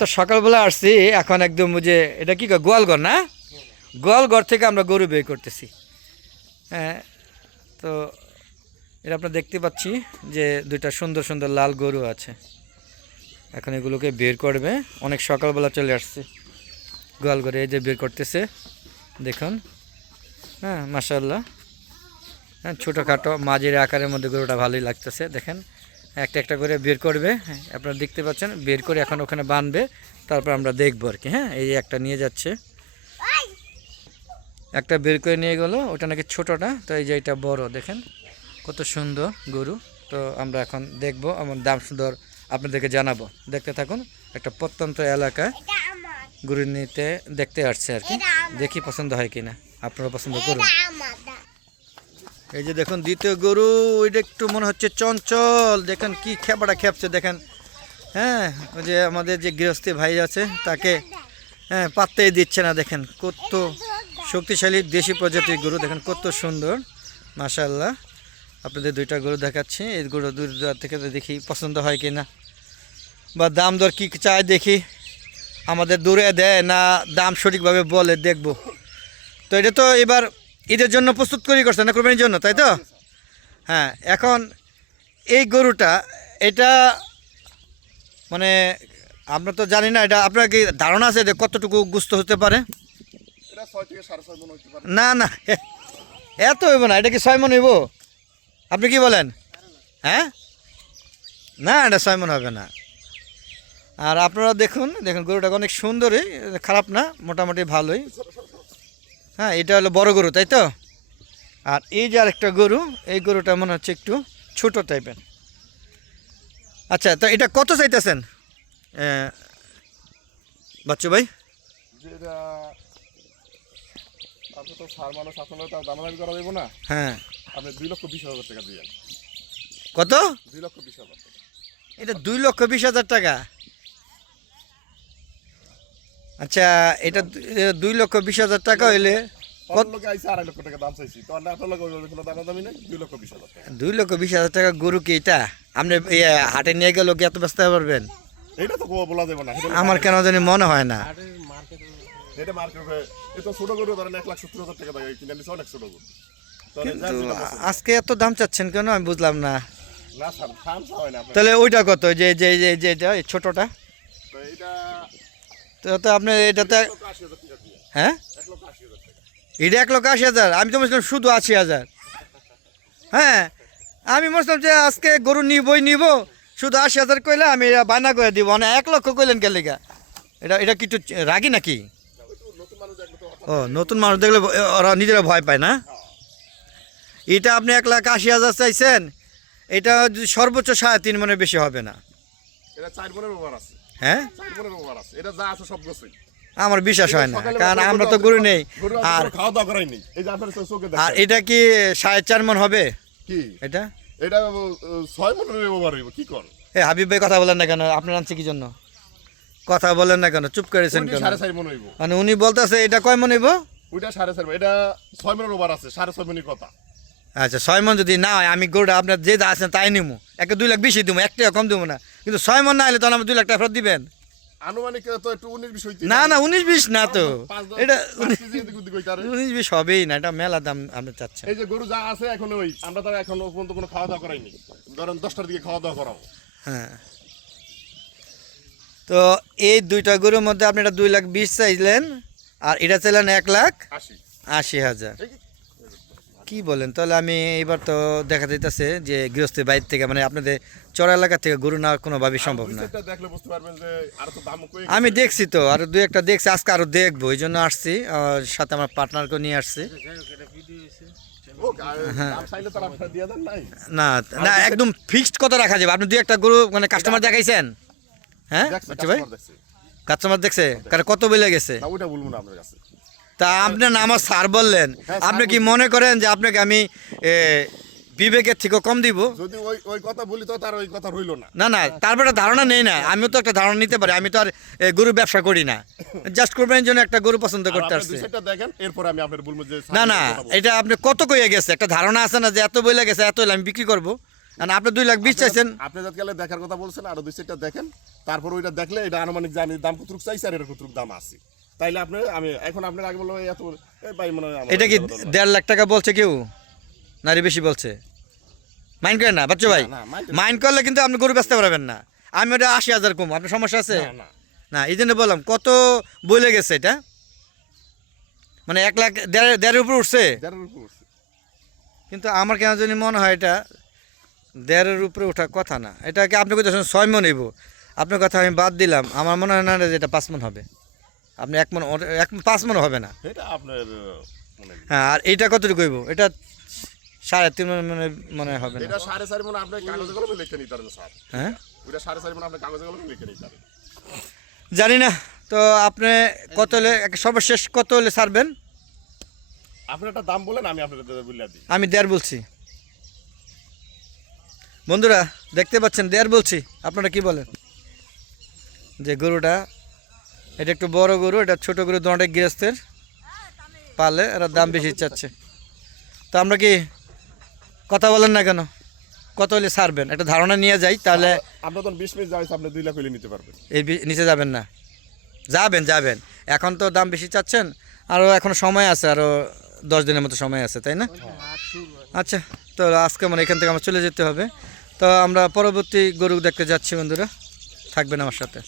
তো সকালবেলা আসছি এখন একদম যে এটা কি কয় গোয়ালঘর না, গোয়ালঘর থেকে আমরা গরু বের করতেছি। হ্যাঁ, তো এটা আপনারা দেখতে পাচ্ছি যে দুইটা সুন্দর সুন্দর লাল গরু আছে। এখন এগুলোকে বের করবে, অনেক সকালবেলা চলে আসছে গোয়ালঘরে, এই যে বের করতেছে দেখুন। হ্যাঁ মাশাআল্লাহ, হ্যাঁ ছোটোখাটো মাঝের আকারের মধ্যে গরুটা ভালোই লাগতেছে। দেখেন একটা একটা করে বের করবে, হ্যাঁ আপনারা দেখতে পাচ্ছেন বের করে এখন ওখানে বাঁধবে, তারপর আমরা দেখবো আর কি। হ্যাঁ এই একটা নিয়ে যাচ্ছে, একটা বের করে নিয়ে গেলো, ওটা নাকি ছোটোটা, তো এই যে এটা বড়, দেখেন কত সুন্দর গরু। তো আমরা এখন দেখবো, আমার দাম সুন্দর আপনাদেরকে জানাবো, দেখতে থাকুন। একটা প্রত্যন্ত এলাকায় গরু নিতে দেখতে আসছে আর কি, দেখি পছন্দ হয় কিনা, আপনারা পছন্দ করুন। এই যে দেখুন দ্বিতীয় গরু, ওইটা একটু মনে হচ্ছে চঞ্চল, দেখেন কি খেপাটা খেপছে দেখেন। হ্যাঁ ওই যে আমাদের যে গৃহস্থী ভাই আছে তাকে হ্যাঁ পাত্তাই দিচ্ছে না, দেখেন কত শক্তিশালী দেশি প্রজাতির গরু, দেখেন কত সুন্দর মাশাআল্লাহ। আপনাদের দুইটা গরু দেখাচ্ছি, এই গরু দুইটা থেকে দেখি পছন্দ হয় কি না, বা দাম দর কী চায় দেখি, আমাদের দূরে দেয় না দাম সঠিকভাবে বলে দেখব। তো এটা তো এবার ঈদের জন্য প্রস্তুত করছেন না, কোরবানির জন্য, তাই তো? হ্যাঁ, এখন এই গরুটা এটা মানে আমরা তো জানি না, এটা আপনার কি ধারণা আছে যে কতটুকু গুস্ত হতে পারে? না না এত হইব না, এটা কি 6 মণ হইব? আপনি কি বলেন? হ্যাঁ না, এটা 6 মণ হবে না। আর আপনারা দেখুন, দেখুন গরুটা অনেক সুন্দরই, খারাপ না, মোটামুটি ভালোই। হ্যাঁ এটা হলো বড় গরু, তাই তো? আর এই যে আরেকটা গরু, এই গরুটা মনে হচ্ছে একটু ছোট টাইপের। আচ্ছা, তো এটা কত চাইতেছেন বাচ্চু ভাই? হ্যাঁ আপনি 2,20,000 টাকা দিয়ে। কত? 2,20,000 টাকা। এটা 2,20,000 টাকা? আচ্ছা, এটা 2,20,000 টাকা হইলে কত লোক আইছে 2.5 লক্ষ টাকা দাম চাইছি, তো আপনার লোক কোনো দামি নাই, 2,20,000 টাকা। 2,20,000 টাকা গরু কি এটা আপনি হাটে নিয়ে গেল কি এত ব্যস্ত পারবেন? এটা তো বলা যাবে না, আমার কেন জানি মনে হয় না। এটা মার্কেটে এত ছোট গরু ধরেন 1,70,000 টাকা দাম কিনে নিছে, অনেক ছোট গরু। কিন্তু আজকে এত দাম চাচ্ছেন কেন আমি বুঝলাম না। না স্যার, দাম হয় না আপনার। তাহলে ওইটা কত, যে যে যে যে এটা এই ছোটটা? তো এটা তো আপনি এটা তো 1,80,000 টাকা দিয়ে। হ্যাঁ 1,80,000 টাকা। এটা 1,80,000? আমি তো বলছিলাম শুধু 80,000। হ্যাঁ আমি বলছিলাম যে আজকে গরু নিব, শুধু 80,000 কইলে আমি বায়না করে দিব না, 1 লক্ষ কইলেন কে লেগা? এটা এটা কি একটু রাগি নাকি? নতুন মানুষ দেখলে তো ও নতুন মানুষ দেখলে ওরা নিজেরা ভয় পায় না। এটা আপনি 1,80,000 চাইছেন, এটা যদি সর্বোচ্চ 3.5 মনের বেশি হবে না। এটা 4 মনের ওভার আছে। হ্যাঁ 4 মনের ওভার আছে, এটা যা আছে সব গোছই। আমার বিশ্বাস হয় না, কারণ আমরা তো গরু নেই। আর খাওয়া দাওয়া করাই নেই, এই যে আপনার চোখে আর দেখেন। এটা কি 4.5 মন হবে কি এটা? এটা 6 মনের ওভার হইব, কি কর? হাবিব ভাই কথা বলেন না কেন? আপনার আনছে কি জন্য? কথা বলেন না কেন, চুপ করেছেন কেন? 4.5 মন হইব। মানে উনি বলতেছে এটা কয় মন হইব? ওইটা 4.5, এটা 6 মনের ওভার আছে, 6.5 মনের কথা। আচ্ছা 6 মন যদি না হয়, আমি গরুটা আপনার যে যা আছেন তাই নিবো, 2 লাখ বেশি দিব, 1 টাকা কম দিব না। কিন্তু 6 মন না হলে তখন আমার 2 লাখ টাকা ফেরত দিবেন? আনুমানিক তো একটু 19-20 হইতে। না না 19-20 না তো, এটা 19-20 19-20 হবেই না, এটা মেলা দাম আপনি চাচ্ছেন। এই যে গরু যা আছে এখন, ওই আমরা তো এখন পর্যন্ত কোনো খাওয়া দাওয়া করাইনি, ধরেন 10টার দিকে খাওয়া দাওয়া করাবো। হ্যাঁ, তো এই দুইটা গরুর মধ্যে আপনি এটা 2,20,000 চাইলেন, আর এটা চাইলেন 1,80,000। কি বলেন? তাহলে আমি এবার তো দেখা যাইতেছে যে গৃহস্থের বাইরে থেকে, মানে আপনাদের চড়া এলাকা থেকে গরু নেওয়া কোনোভাবেই সম্ভব না। এটা দেখলে বুঝতে পারবেন যে আরো তো দাম কই। আমি দেখছি তো, আরো 2-1টা দেখছি, আজকে আরো দেখবো, এই জন্য আসছি, সাথে আমার পার্টনারকে নিয়ে আসছি। ও দাম চাইলে তারা দিয়ে দেন নাই। না না একদম ফিক্সড কত রাখা যাবে? আপনি 2-1টা গরু মানে কাস্টমার দেখাইছেন? হ্যাঁ আচ্ছা ভাই, কাস্টমার দেখছে, কারণ কত বলে গেছে? না ওটা বলবো না আপনার কাছে। তা আপনি না আমার স্যার বললেন, আপনি কি মনে করেন যে আপনাকে আমি বিবেকের থেকে কম দিব? যদি ওই ওই কথা বলি তো তার ওই কথা রইলো না। না না, তারপরে ধারণা নেই না, আমিও তো একটা ধারণা নিতে পারি, আমি তো আর গরু ব্যবসা করি না, জাস্ট কোরবানির জন্য একটা গরু পছন্দ করতে আসছি। সেটা দেখেন, এরপর আমি আপনার বলবো যে না না, এটা আপনি কত কইয়া গেছে, একটা ধারণা আছে না যে এত বইলা গেছে, এত হইলে আমি বিক্রি করব? আর আপনি 2,20,000 চাইছেন। আপনি যাতে গেলে দেখার কথা বলছেন, আরো 2-4টা দেখেন, তারপর ওইটা দেখলে এটা আনুমানিক জানি দাম কতটুক চাইছে আর এর কতটুক দাম আছে। তাইলে আপনি আমি এখন আপনার আগে বলবো এত এই ভাই মনে হয় আমার এটা কি কথা বলবো। 1.5 লাখ টাকা বলছে কেউ, নারী বেশি বলছে? মাইন্ড করেন না বাচ্চু ভাই, না, mind মাইন্ড করলে কিন্তু আপনি গরু বেচতে পারবেন না। আমি ওটা 80,000 কম, আপনার সমস্যা আছে? না, না। না, এই জন্য বললাম কত বলে গেছে এটা, মানে 1 লাখ 1.5 উপরে উঠছে। দেড়ের উপর উঠছে। কিন্তু আমার কেন জানি মনে হয় এটা 1.5-এর উপরে ওঠার কথা না। এটাকে আপনি কথা 6 মন হইব, আপনার কথা আমি বাদ দিলাম। আমার মনে হয় না যে এটা 5 মন হবে। আপনি 1 মন 5 মনও হবে না। এটা আপনার মানে হ্যাঁ, আর এইটা কতটুকু হইব? এটা 3.5 মন মনে হয় হবে না। এটা 4.5 মণ আপনি কাগজে কলমে লিখে নিতে পারেন স্যার। হ্যাঁ, ওইটা 4.5 মণ আপনি কাগজে কলমে লিখে নিতে পারেন। জানি না। তো আপনি কত হলে সর্বশেষ কত হলে ছাড়বেন? আপনি একটা দাম বলেন, আমি আপনাদের বলে দিই। আমি 1.5 বলছি। বন্ধুরা দেখতে পাচ্ছেন 1.5 বলছি, আপনারা কি বলেন? যে গরুটা এটা একটু বড় গরু, এটা ছোট গরু, দণ্ডে গৃহস্থের পালে, এরা দাম বেশি চাচ্ছে। তো আমরা কি কথা বলেন না কেন, কত হলে ছাড়বেন? একটা ধারণা নিয়ে যাই, তাহলে আপনার তখন 20 মিনিট যাইছে, আপনি 2 লাখ হইলে নিতে পারবেন। এই নিচে যাবেন না। যাবেন এখন তো দাম বেশি চাচ্ছেন, আরও এখন সময় আছে, আরও 10 দিনের মতো সময় আছে, তাই না? আচ্ছা, তো আজকে মানে এখান থেকে আমার চলে যেতে হবে। তো আমরা পরবর্তী গরু দেখতে যাচ্ছি, বন্ধুরা থাকবেন আমার সাথে।